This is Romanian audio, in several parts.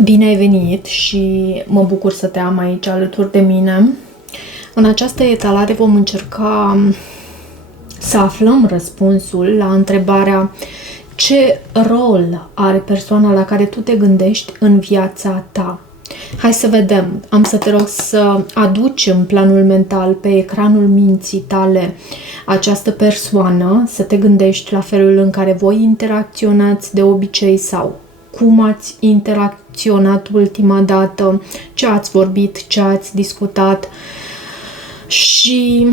Bine ai venit și mă bucur să te am aici alături de mine. În această etalare vom încerca să aflăm răspunsul la întrebarea ce rol are persoana la care tu te gândești în viața ta. Hai să vedem. Am să te rog să aduci în planul mental, pe ecranul minții tale, această persoană, să te gândești la felul în care voi interacționați de obicei sau cum ați interacționat ultima dată, ce ați vorbit, ce ați discutat și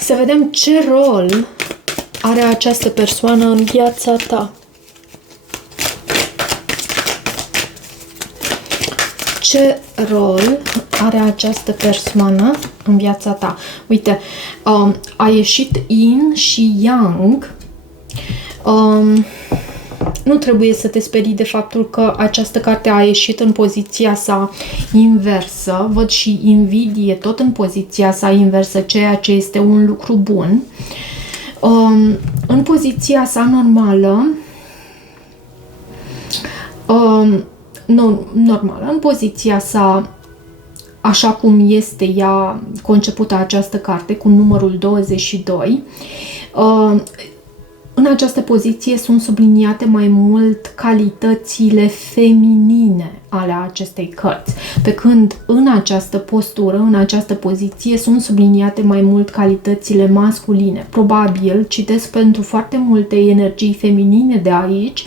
să vedem ce rol are această persoană în viața ta. Ce rol are această persoană în viața ta? Uite, a ieșit Yin și Yang. Nu trebuie să te sperii de faptul că această carte a ieșit în poziția sa inversă. Văd și invidie tot în poziția sa inversă, ceea ce este un lucru bun. În poziția sa normală, în poziția sa, așa cum este ea concepută această carte, cu numărul 22, în această poziție sunt subliniate mai mult calitățile feminine ale acestei cărți, pe când în această postură, în această poziție, sunt subliniate mai mult calitățile masculine. Probabil citesc pentru foarte multe energii feminine de aici,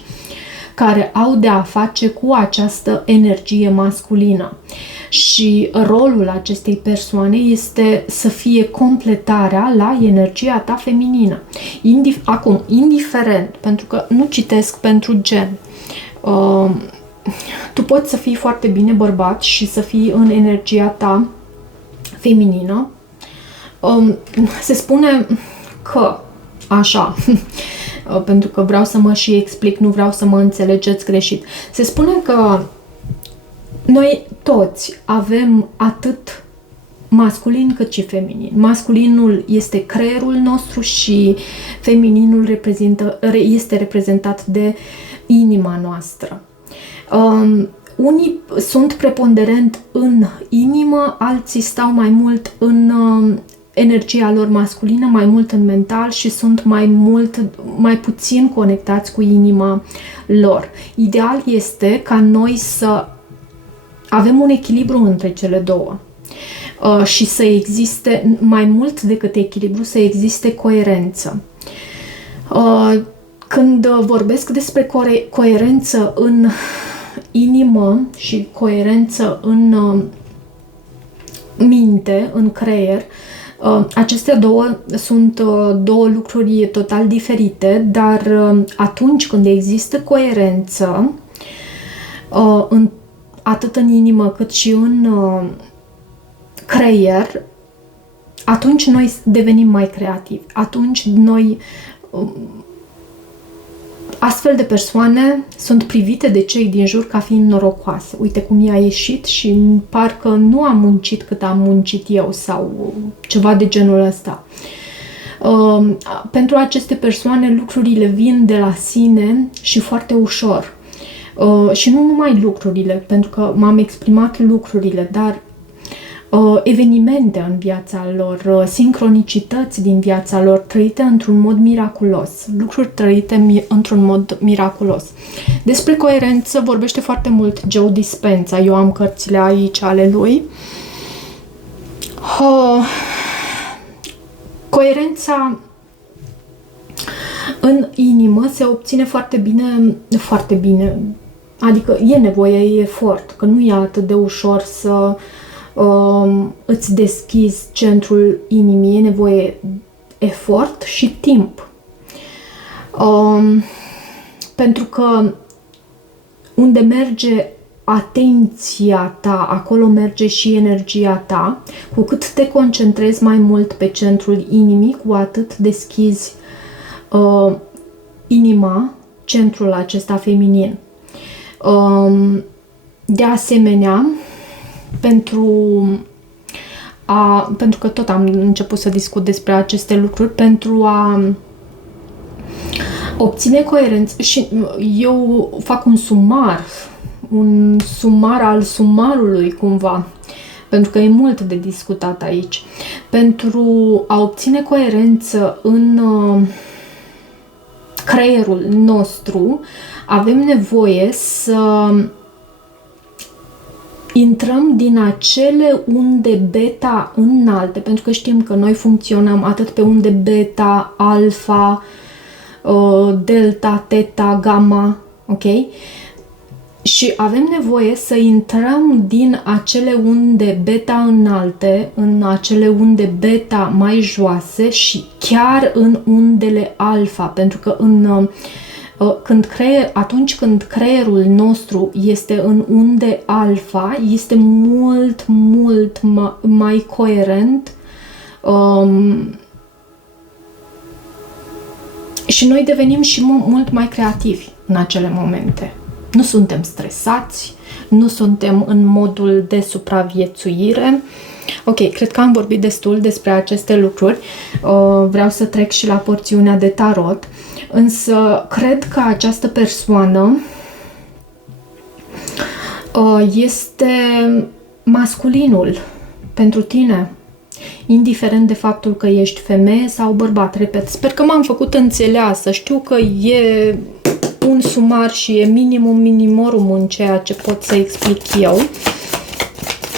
care au de a face cu această energie masculină. Și rolul acestei persoane este să fie completarea la energia ta feminină. Acum, indiferent, pentru că nu citesc pentru gen, tu poți să fii foarte bine bărbat și să fii în energia ta feminină. Se spune că, așa, pentru că vreau să mă și explic, nu vreau să mă înțelegeți greșit. Se spune că noi toți avem atât masculin cât și feminin. Masculinul este creierul nostru și femininul este reprezentat de inima noastră. Unii sunt preponderent în inimă, alții stau mai mult în energia lor masculină, mai mult în mental și sunt mai puțin conectați cu inima lor. Ideal este ca noi să avem un echilibru între cele două și să existe, mai mult decât echilibru, să existe coerență. Când vorbesc despre coerență în inimă și coerență în minte, în creier, acestea două sunt două lucruri total diferite, dar atunci când există coerență, atât în inimă cât și în creier, atunci noi devenim mai creativi. Atunci noi, astfel de persoane, sunt privite de cei din jur ca fiind norocoase. Uite cum i-a ieșit și parcă nu am muncit cât am muncit eu sau ceva de genul ăsta. Pentru aceste persoane lucrurile vin de la sine și foarte ușor. Și nu numai lucrurile, pentru că m-am exprimat lucrurile, dar evenimente în viața lor, sincronicități din viața lor trăite într-un mod miraculos, lucruri trăite într-un mod miraculos. Despre coerență vorbește foarte mult Joe Dispenza, eu am cărțile aici ale lui. Coerența în inimă se obține foarte bine, adică e nevoie, e efort, că nu e atât de ușor să îți deschizi centrul inimii, e nevoie efort și timp. Pentru că unde merge atenția ta, acolo merge și energia ta. Cu cât te concentrezi mai mult pe centrul inimii, cu atât deschizi inima, centrul acesta feminin. De asemenea, pentru că tot am început să discut despre aceste lucruri, pentru a obține coerență, și eu fac un sumar un sumar al sumarului cumva, pentru că e mult de discutat aici. Pentru a obține coerență în creierul nostru, avem nevoie să intrăm din acele unde beta înalte, pentru că știm că noi funcționăm atât pe unde beta, alfa, delta, teta, gamma, ok? Și avem nevoie să intrăm din acele unde beta înalte, în acele unde beta mai joase și chiar în undele alfa, pentru că atunci când creierul nostru este în unde alfa, este mult mai coerent și noi devenim și mult mai creativi în acele momente. Nu suntem stresați, nu suntem în modul de supraviețuire. Ok, cred că am vorbit destul despre aceste lucruri. Vreau să trec și la porțiunea de tarot. Însă, cred că această persoană este masculinul pentru tine, indiferent de faptul că ești femeie sau bărbat. Repet, sper că m-am făcut înțeleasă. Știu că e un sumar și e minimorum în ceea ce pot să explic eu,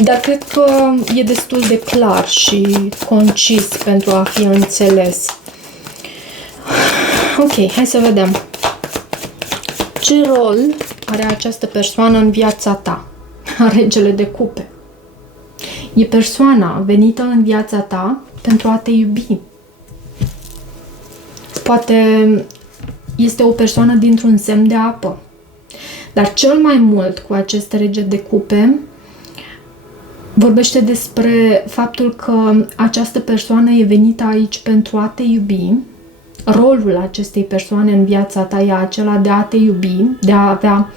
dar cred că e destul de clar și concis pentru a fi înțeles. Ok, hai să vedem. Ce rol are această persoană în viața ta? Regele de cupe. E persoana venită în viața ta pentru a te iubi. Poate este o persoană dintr-un semn de apă. Dar cel mai mult cu acest rege de cupe vorbește despre faptul că această persoană e venită aici pentru a te iubi. Rolul acestei persoane în viața ta e acela de a te iubi, de a avea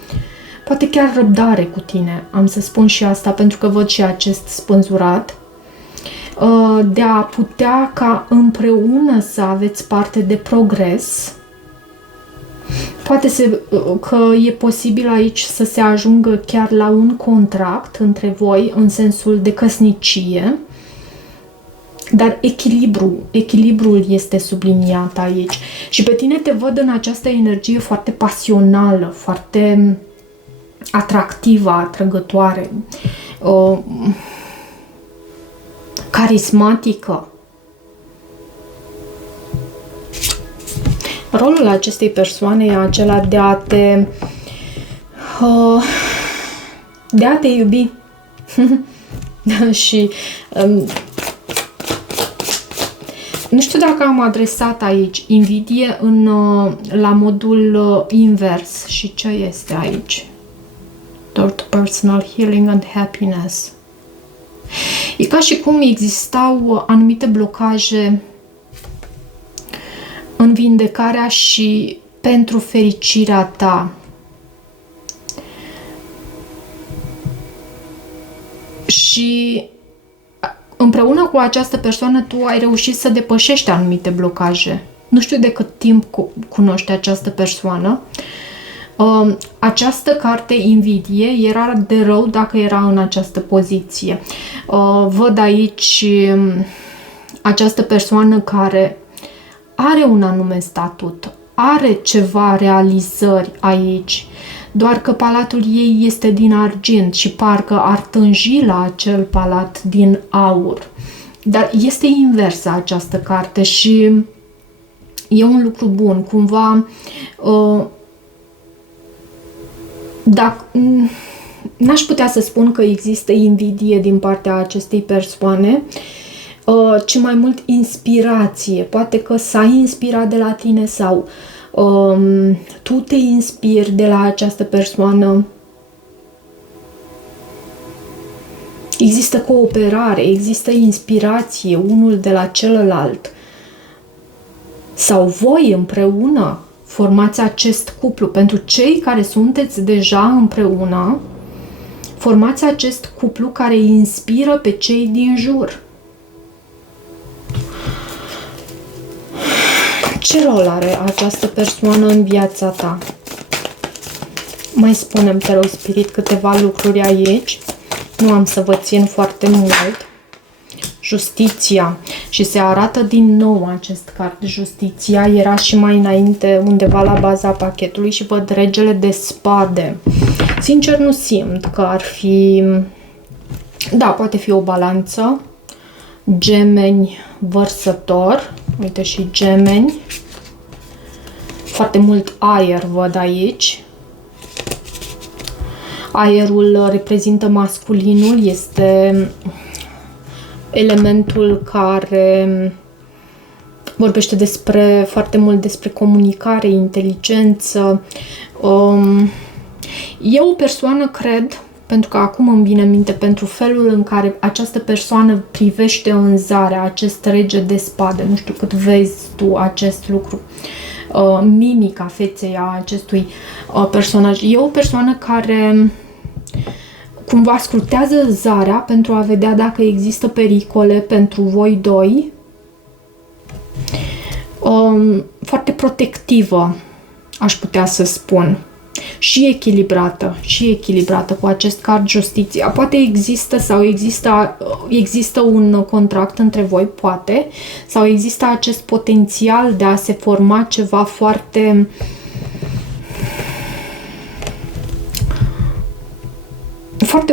poate chiar răbdare cu tine. Am să spun și asta pentru că văd și acest spânzurat. De a putea ca împreună să aveți parte de progres. Poate că e posibil aici să se ajungă chiar la un contract între voi în sensul de căsnicie. Dar echilibrul este subliniat aici. Și pe tine te văd în această energie foarte pasională, foarte atractivă, atrăgătoare, carismatică. Rolul acestei persoane e acela de a te iubi. Și nu știu dacă am adresat aici invidie la modul invers. Și ce este aici? Door to personal healing and happiness. E ca și cum existau anumite blocaje în vindecarea și pentru fericirea ta. Și împreună cu această persoană tu ai reușit să depășești anumite blocaje. Nu știu de cât timp cunoști această persoană. Această carte invidie era de rău dacă era în această poziție. Văd aici această persoană care are un anume statut, are ceva realizări aici, doar că palatul ei este din argint și parcă ar tânji la acel palat din aur. Dar este inversă această carte și e un lucru bun. Cumva, dacă n-aș putea să spun că există invidie din partea acestei persoane, ci mai mult inspirație. Poate că s-a inspirat de la tine sau tu te inspiri de la această persoană. Există cooperare, există inspirație unul de la celălalt. Sau voi împreună formați acest cuplu. Pentru cei care sunteți deja împreună, formați acest cuplu care inspiră pe cei din jur. Ce rol are această persoană în viața ta? Mai spunem, te rog, spirit, câteva lucruri aici. Nu am să vă țin foarte mult. Justiția. Și se arată din nou acest card. Justiția era și mai înainte undeva la baza pachetului și văd regele de spade. Sincer, nu simt că ar fi... Da, poate fi o balanță. Gemeni, vărsător. Uite și gemeni. Foarte mult aer văd aici. Aerul reprezintă masculinul, este elementul care vorbește foarte mult despre comunicare, inteligență. E o persoană, cred, pentru că acum îmi vine în minte, pentru felul în care această persoană privește în zare, acest rege de spade. Nu știu cât vezi tu acest lucru. Mimica feței a acestui personaj. E o persoană care cumva scrutează zarea pentru a vedea dacă există pericole pentru voi doi. Foarte protectivă, aș putea să spun. Și echilibrată cu acest card justiția. Poate există un contract între voi, poate, sau există acest potențial de a se forma ceva foarte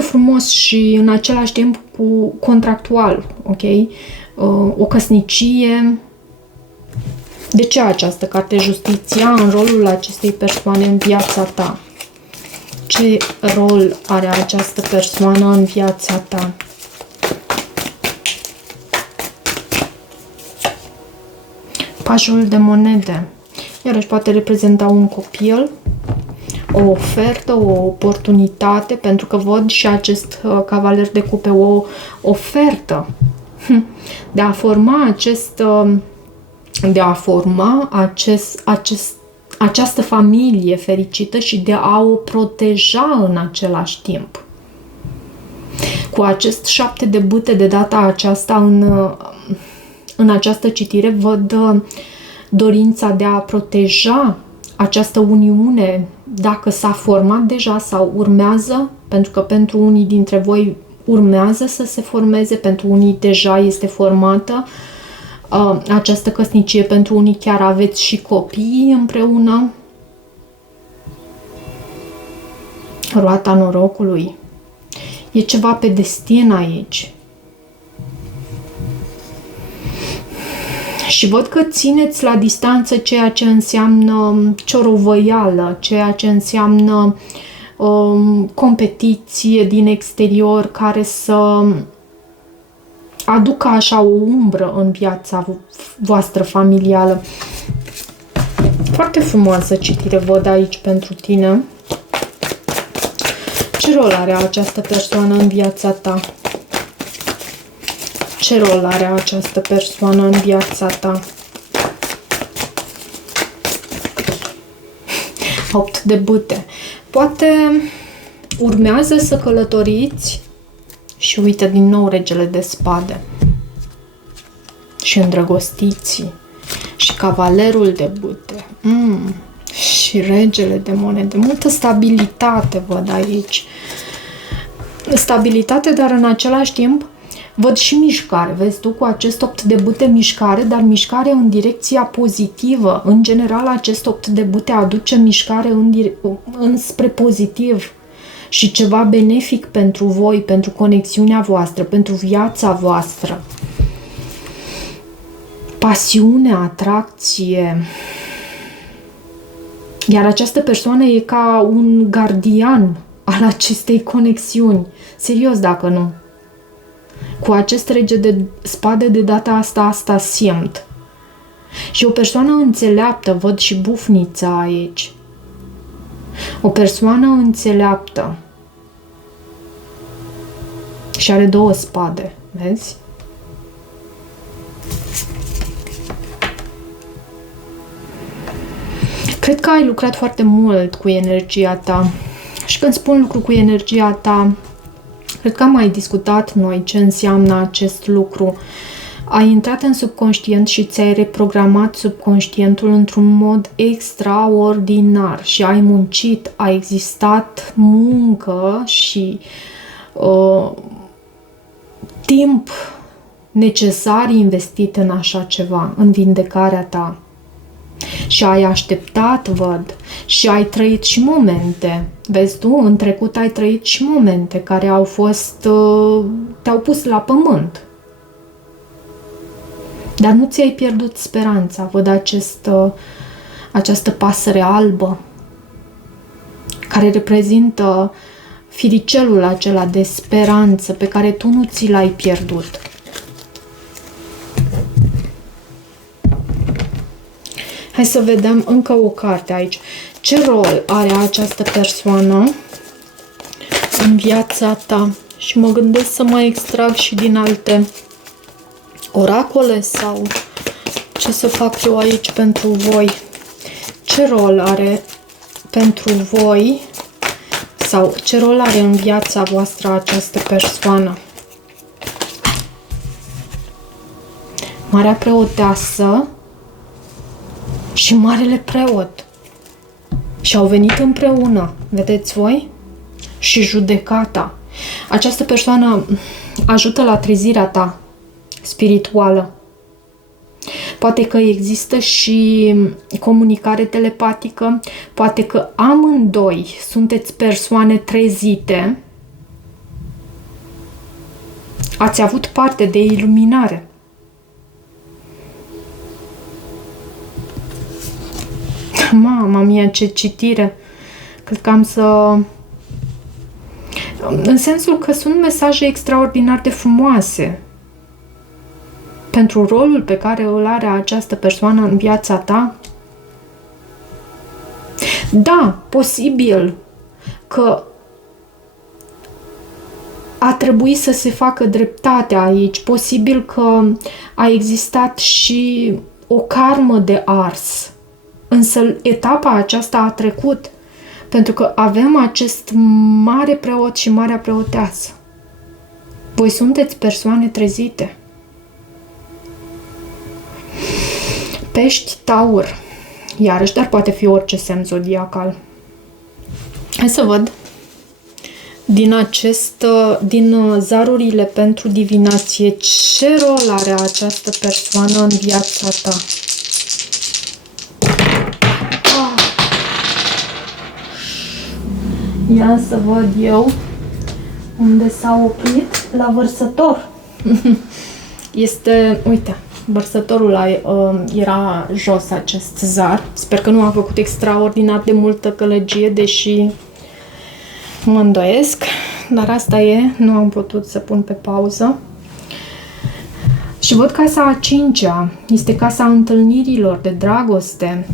frumos și în același timp contractual, ok? O căsnicie. De ce această carte justiția în rolul acestei persoane în viața ta? Ce rol are această persoană în viața ta? Pajul de monede. Iarăși poate reprezenta un copil, o ofertă, o oportunitate, pentru că văd și acest cavaler de cupe, o ofertă de a forma această familie fericită și de a o proteja în același timp. Cu acest 7 de bâte de data aceasta în această citire văd dorința de a proteja această uniune, dacă s-a format deja sau urmează, pentru că pentru unii dintre voi urmează să se formeze, pentru unii deja este formată această căsnicie, pentru unii chiar aveți și copii împreună. Roata norocului. E ceva pe destin aici. Și văd că țineți la distanță ceea ce înseamnă ciorovăială, ceea ce înseamnă competiție din exterior care să aducă așa o umbră în viața voastră familială. Foarte frumoasă citire văd aici pentru tine. Ce rol are această persoană în viața ta? Ce rol are această persoană în viața ta? 8 de bâte. Poate urmează să călătoriți și uite din nou regele de spade. Și îndrăgostiții. Și cavalerul de bâte. Și regele de monede. Multă stabilitate văd aici. Stabilitate, dar în același timp văd și mișcare. Vezi tu cu acest 8 de bâte mișcare, dar mișcare în direcția pozitivă. În general, acest 8 de bâte aduce mișcare înspre pozitiv și ceva benefic pentru voi, pentru conexiunea voastră, pentru viața voastră. Pasiune, atracție. Iar această persoană e ca un gardian al acestei conexiuni. Serios, dacă nu. Cu acest rege de spade de data asta simt. Și o persoană înțeleaptă, văd și bufnița aici. O persoană înțeleaptă. Și are 2 spade, vezi? Cred că ai lucrat foarte mult cu energia ta. Și când spun lucru cu energia ta, cred că am mai discutat noi ce înseamnă acest lucru. ai intrat în subconștient și ți-ai reprogramat subconștientul într-un mod extraordinar și ai muncit, a existat muncă și timp necesar investit în așa ceva, în vindecarea ta. Și ai așteptat, văd, și ai trăit și momente. Vezi tu, în trecut ai trăit și momente care au fost, te-au pus la pământ. Dar nu ți-ai pierdut speranța. Văd această pasăre albă care reprezintă firicelul acela de speranță pe care tu nu ți l-ai pierdut. Hai să vedem încă o carte aici. Ce rol are această persoană în viața ta? Și mă gândesc să mai extrag și din alte oracole sau ce să fac eu aici pentru voi. Ce rol are pentru voi sau ce rol are în viața voastră această persoană? Marea preoteasă și marele preot. Și au venit împreună, vedeți voi? Și judecata. Această persoană ajută la trezirea ta spirituală. Poate că există și comunicare telepatică, poate că amândoi sunteți persoane trezite, ați avut parte de iluminare. Mama mia, ce citire! Cred că am să... În sensul că sunt mesaje extraordinar de frumoase pentru rolul pe care îl are această persoană în viața ta. Da, posibil că a trebuit să se facă dreptate aici, posibil că a existat și o karmă de ars. Însă etapa aceasta a trecut, pentru că avem acest mare preot și marea preoteasă. Voi sunteți persoane trezite. Pești, Taur, iarăși, dar poate fi orice semn zodiacal. Hai să văd din zarurile pentru divinație ce rol are această persoană în viața ta. Ia să văd eu unde s-a oprit. La Vărsător. Uite, Vărsătorul era jos acest zar. Sper că nu a făcut extraordinar de multă călăgie, deși mă îndoiesc. Dar asta e, nu am putut să pun pe pauză. Și văd casa a cincea. Este casa întâlnirilor de dragoste.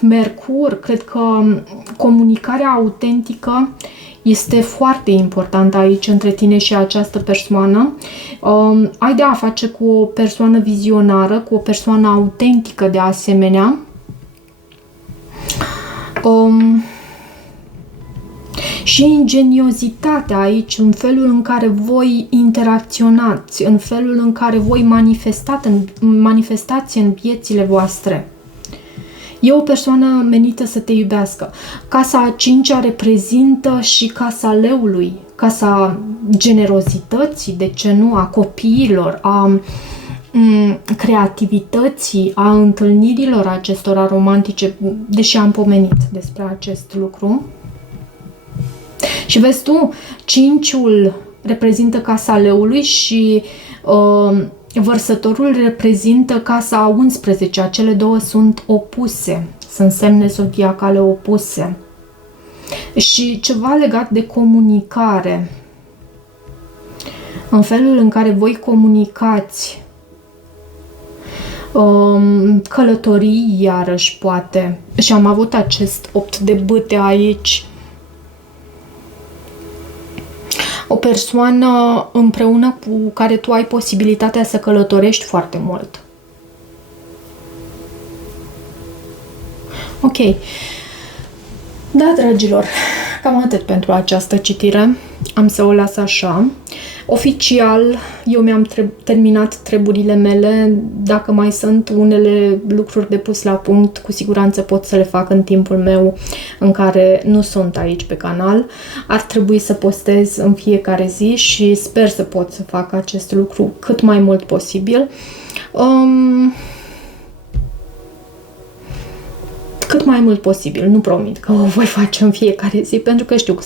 Mercur, cred că comunicarea autentică este foarte importantă aici între tine și această persoană. Ai de a face cu o persoană vizionară, cu o persoană autentică de asemenea. Și ingeniozitatea aici, în felul în care voi interacționați, în felul în care voi manifestați în viețile voastre. E o persoană menită să te iubească. Casa a cincea reprezintă și casa leului, casa generozității, de ce nu, a copiilor, a creativității, a întâlnirilor acestora romantice, deși am pomenit despre acest lucru. Și vezi tu, cinciul reprezintă casa leului și Vărsătorul reprezintă casa a 11-a. Cele două sunt opuse. Sunt semne zodiacale opuse. Și ceva legat de comunicare. În felul în care voi comunicați. Călătorii, iarăși, poate. Și am avut acest 8 de bâte aici. O persoană împreună cu care tu ai posibilitatea să călătorești foarte mult. Ok. Da, dragilor, Cam atât pentru această citire. Am să o las așa. Oficial, eu mi-am terminat treburile mele. Dacă mai sunt unele lucruri de pus la punct, cu siguranță pot să le fac în timpul meu în care nu sunt aici pe canal. Ar trebui să postez în fiecare zi și sper să pot să fac acest lucru cât mai mult posibil. Cât mai mult posibil, nu promit că o voi face în fiecare zi, pentru că știu că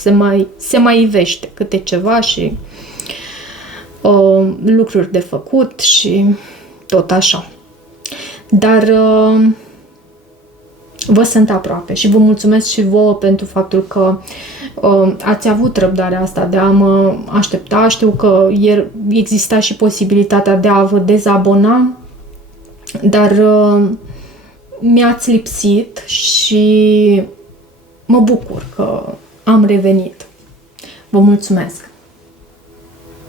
se mai ivește câte ceva și lucruri de făcut și tot așa. Dar vă sunt aproape și vă mulțumesc și vouă pentru faptul că ați avut răbdarea asta de a mă aștepta. Știu că exista și posibilitatea de a vă dezabona, dar mi-ați lipsit și mă bucur că am revenit. Vă mulțumesc!